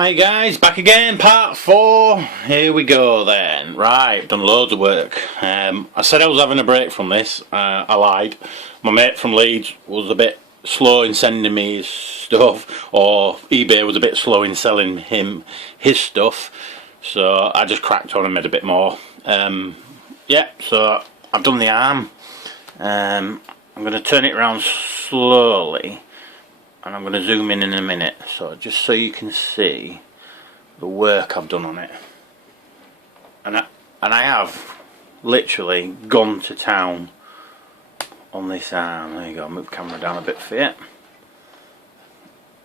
Hi guys, back again, part 4. Here we go then. Right, done loads of work. I said I was having a break from this. I lied. My mate from Leeds was a bit slow in sending me his stuff, or eBay was a bit slow in selling him his stuff. So I just cracked on and made a bit more. Yeah, so I've done the arm. I'm going to turn it around slowly. And I'm going to zoom in a minute, so just so you can see the work I've done on it. And I have literally gone to town on this arm. There you go, move the camera down a bit for you.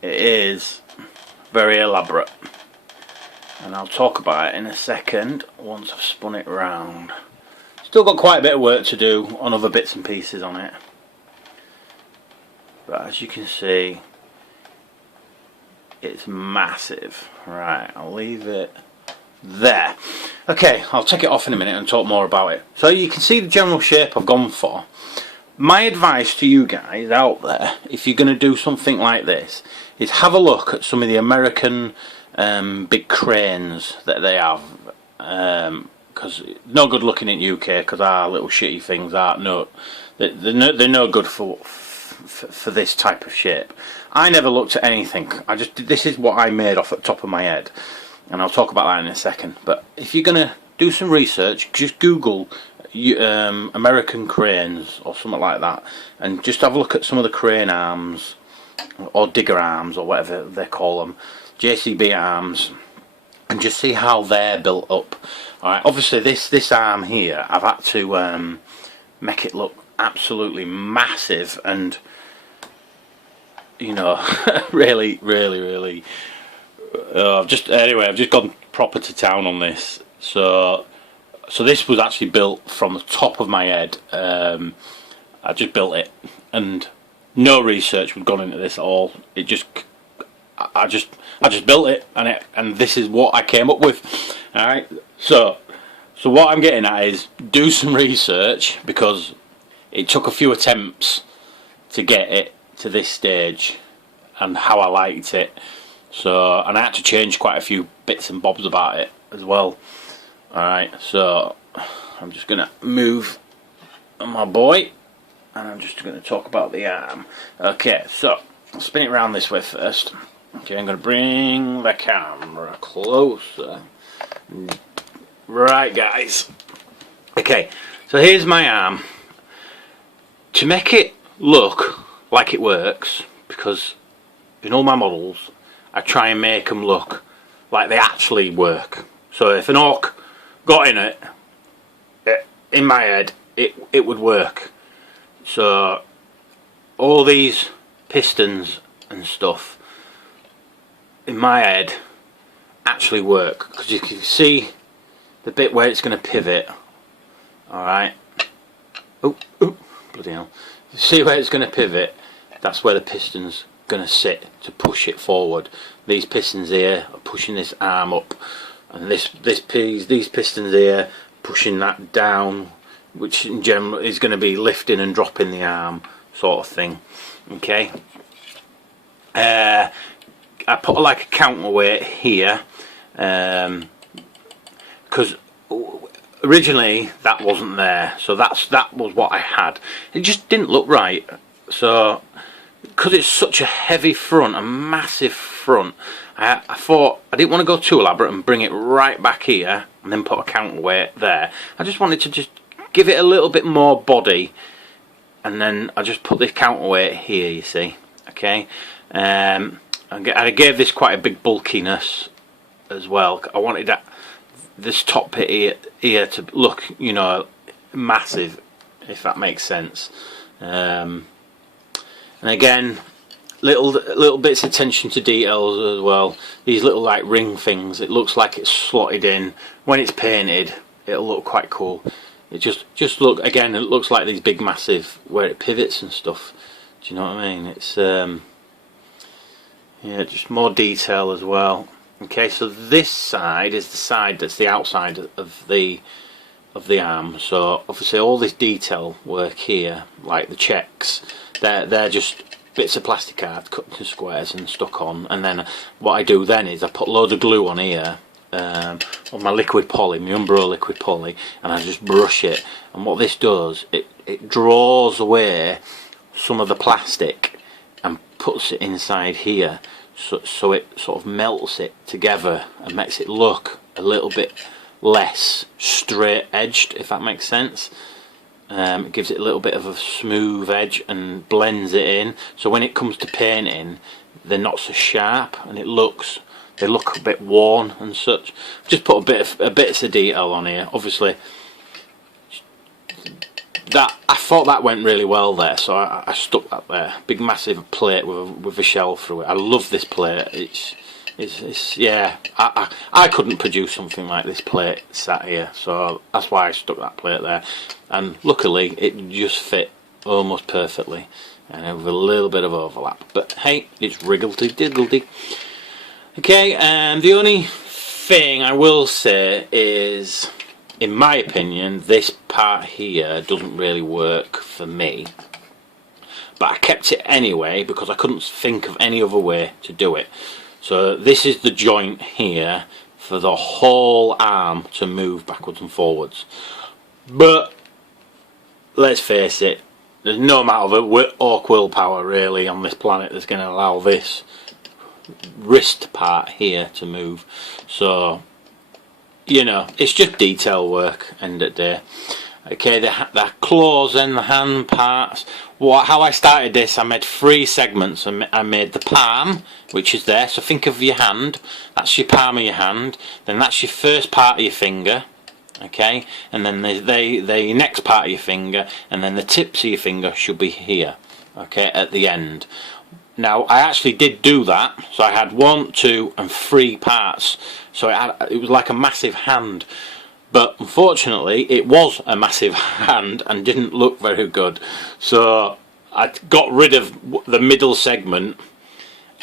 It is very elaborate, and I'll talk about it in a second once I've spun it round. Still got quite a bit of work to do on other bits and pieces on it. But as you can see, it's massive. Right, I'll leave it there. Okay, I'll take it off in a minute and talk more about it. So you can see the general shape I've gone for. My advice to you guys out there, if you're going to do something like this, is have a look at some of the American big cranes that they have. Because no good looking in UK, because our little shitty things aren't they're no good for this type of shape. I never looked at anything. This is what I made off at the top of my head, and I'll talk about that in a second. But if you're gonna do some research, just Google American cranes or something like that, and just have a look at some of the crane arms or digger arms or whatever they call them, JCB arms, and just see how they're built up. Alright, obviously this arm here, I've had to make it look absolutely massive, and you know, really I've just gone proper to town on this. So this was actually built from the top of my head. I just built it, and no research had gone into this at all. I just built it, and this is what I came up with. Alright, so what I'm getting at is, do some research, because it took a few attempts to get it to this stage and how I liked it. So, and I had to change quite a few bits and bobs about it as well. Alright, so I'm just going to move my boy, and I'm just going to talk about the arm. Okay, so I'll spin it around this way first. Okay, I'm going to bring the camera closer. Right, guys. Okay, so here's my arm. To make it look like it works, because in all my models I try and make them look like they actually work. So if an orc got in it, in my head, it would work. So all these pistons and stuff in my head actually work, because you can see the bit where it's going to pivot. Alright. Oh, bloody hell. You see where it's going to pivot? That's where the piston's going to sit to push it forward. These pistons here are pushing this arm up, and these pistons here pushing that down, which in general is going to be lifting and dropping the arm, sort of thing. Okay. I put like a counterweight here, because originally that wasn't there, so that was what I had. It just didn't look right. So because it's such a heavy front, a massive front, I thought I didn't want to go too elaborate and bring it right back here and then put a counterweight there. I just wanted to just give it a little bit more body, and then I just put this counterweight here, you see. Okay, I gave this quite a big bulkiness as well. I wanted this top bit here to look, you know, massive, if that makes sense. And again, little bits of attention to details as well. These little like ring things, it looks like it's slotted in. When it's painted, it'll look quite cool. It just look, again, it looks like these big massive where it pivots and stuff. Do you know what I mean? It's yeah, just more detail as well. Okay, so this side is the side that's the outside of the arm. So obviously all this detail work here, like the checks, they're just bits of plastic card cut into squares and stuck on, and then what I do then is I put loads of glue on here, on my liquid poly, my Umbro liquid poly, and I just brush it. And what this does, it draws away some of the plastic and puts it inside here, so it sort of melts it together and makes it look a little bit less straight edged, if that makes sense. It gives it a little bit of a smooth edge and blends it in, so when it comes to painting they're not so sharp and they look a bit worn and such. Just put a bits of detail on here. Obviously that, I thought that went really well there, so I stuck that there. Big massive plate with a shell through it. I love this plate. It's yeah, I couldn't produce something like this plate sat here, so that's why I stuck that plate there. And luckily it just fit almost perfectly, and with a little bit of overlap, but hey, it's wriggledy diggledy. Okay, and the only thing I will say is, in my opinion, this part here doesn't really work for me, but I kept it anyway because I couldn't think of any other way to do it. So this is the joint here for the whole arm to move backwards and forwards. But let's face it, there's no amount of orc willpower really on this planet that's going to allow this wrist part here to move. So, you know, it's just detail work, end of the day. Okay, the claws and the hand parts. How I started this, I made 3 segments. I made the palm, which is there, so think of your hand. That's your palm of your hand. Then that's your first part of your finger. Okay, and then the next part of your finger, and then the tips of your finger should be here. Okay, at the end. Now I actually did do that, so I had 1, 2 and 3 parts, so it was like a massive hand. But unfortunately it was a massive hand and didn't look very good, so I got rid of the middle segment,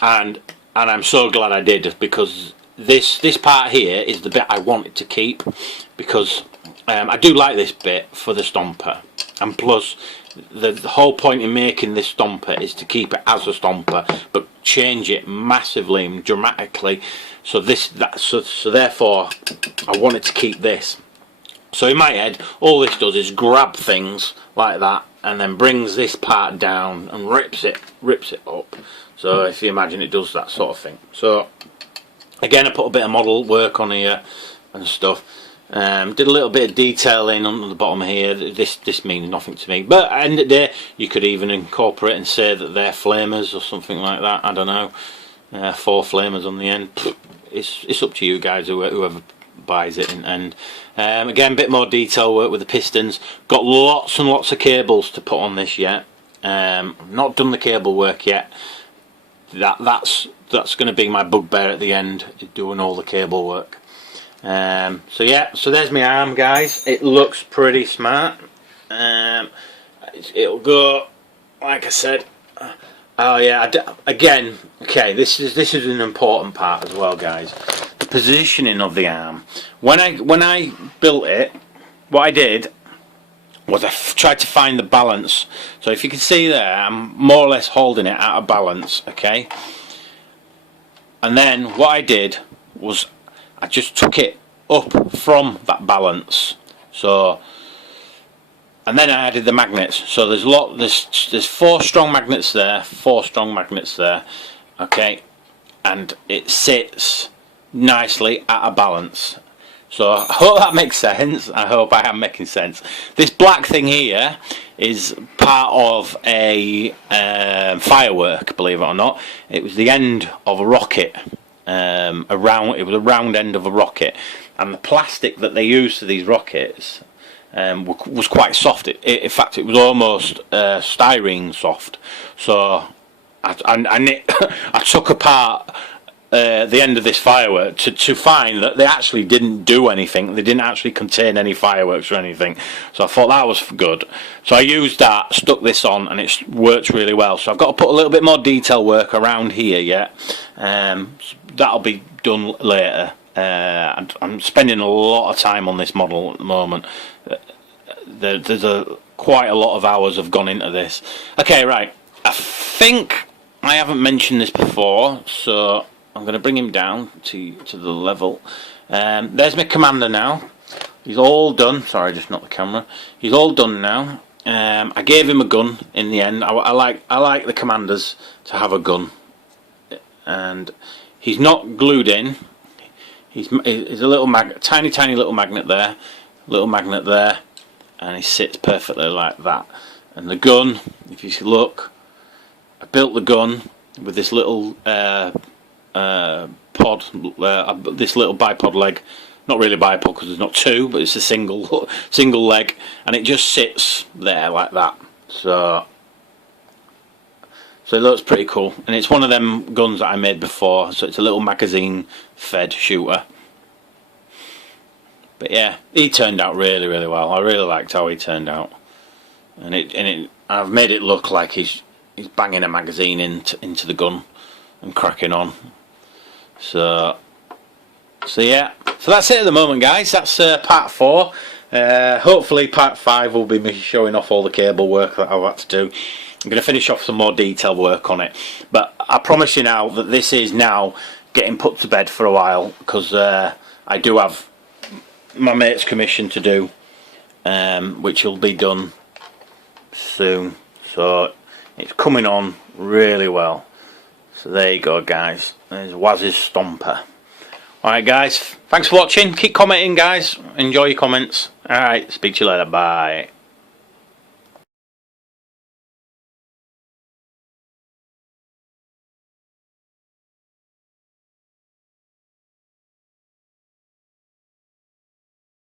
and I'm so glad I did, because this part here is the bit I wanted to keep, because I do like this bit for the Stompa, and plus the whole point in making this Stompa is to keep it as a Stompa but change it massively and dramatically. So therefore I wanted to keep this. So in my head all this does is grab things like that and then brings this part down and rips it up. So if you imagine, it does that sort of thing. So again, I put a bit of model work on here and stuff. Did a little bit of detailing on the bottom here. This means nothing to me, but at the end of the day you could even incorporate and say that they're flamers or something like that. I don't know, 4 flamers on the end. It's up to you guys, whoever buys it. And again, a bit more detail work with the pistons. Got lots and lots of cables to put on this yet. Not done the cable work yet. That's going to be my bugbear at the end, doing all the cable work. So yeah, so there's my arm, guys. It looks pretty smart. It'll go, like I said. Oh yeah, again, okay, this is an important part as well, guys. The positioning of the arm. When I built it, what I did was I tried to find the balance. So if you can see there, I'm more or less holding it out of balance, okay? And then what I did was I just took it up from that balance. So, and then I added the magnets. So there's 4 strong magnets there, 4 strong magnets there, okay? And it sits nicely at a balance. So I hope that makes sense. I hope I am making sense. This black thing here is part of a firework, believe it or not. It was the end of a rocket. It was a round end of a rocket, and the plastic that they used for these rockets was quite soft. In fact, it was almost styrene soft. So I took apart the end of this firework to find that they actually didn't do anything. They didn't actually contain any fireworks or anything. So I thought that was good. So I used that, stuck this on, and it works really well. So I've got to put a little bit more detail work around here yet. That'll be done later. I'm spending a lot of time on this model at the moment. There's quite a lot of hours have gone into this. Okay, right. I think I haven't mentioned this before, so I'm going to bring him down to the level. There's my commander now. He's all done. Sorry, just not the camera. He's all done now. I gave him a gun in the end. I like the commanders to have a gun, and he's not glued in. He's a little tiny little magnet there, and he sits perfectly like that. And the gun, if you look, I built the gun with this little pod, this little bipod leg. Not really bipod because there's not two, but it's a single leg, and it just sits there like that. So it looks pretty cool, and it's one of them guns that I made before. So it's a little magazine fed shooter. But yeah, he turned out really well. I really liked how he turned out, and I've made it look like he's banging a magazine into the gun and cracking on. So yeah, so that's it at the moment, guys. That's part 4. Hopefully part 5 will be me showing off all the cable work that I've had to do. I'm going to finish off some more detail work on it, but I promise you now that this is now getting put to bed for a while, because I do have my mate's commission to do, which will be done soon. So it's coming on really well. So there you go, guys. There's Waz's Stompa. Alright, guys, thanks for watching. Keep commenting, guys. Enjoy your comments. Alright, speak to you later. Bye.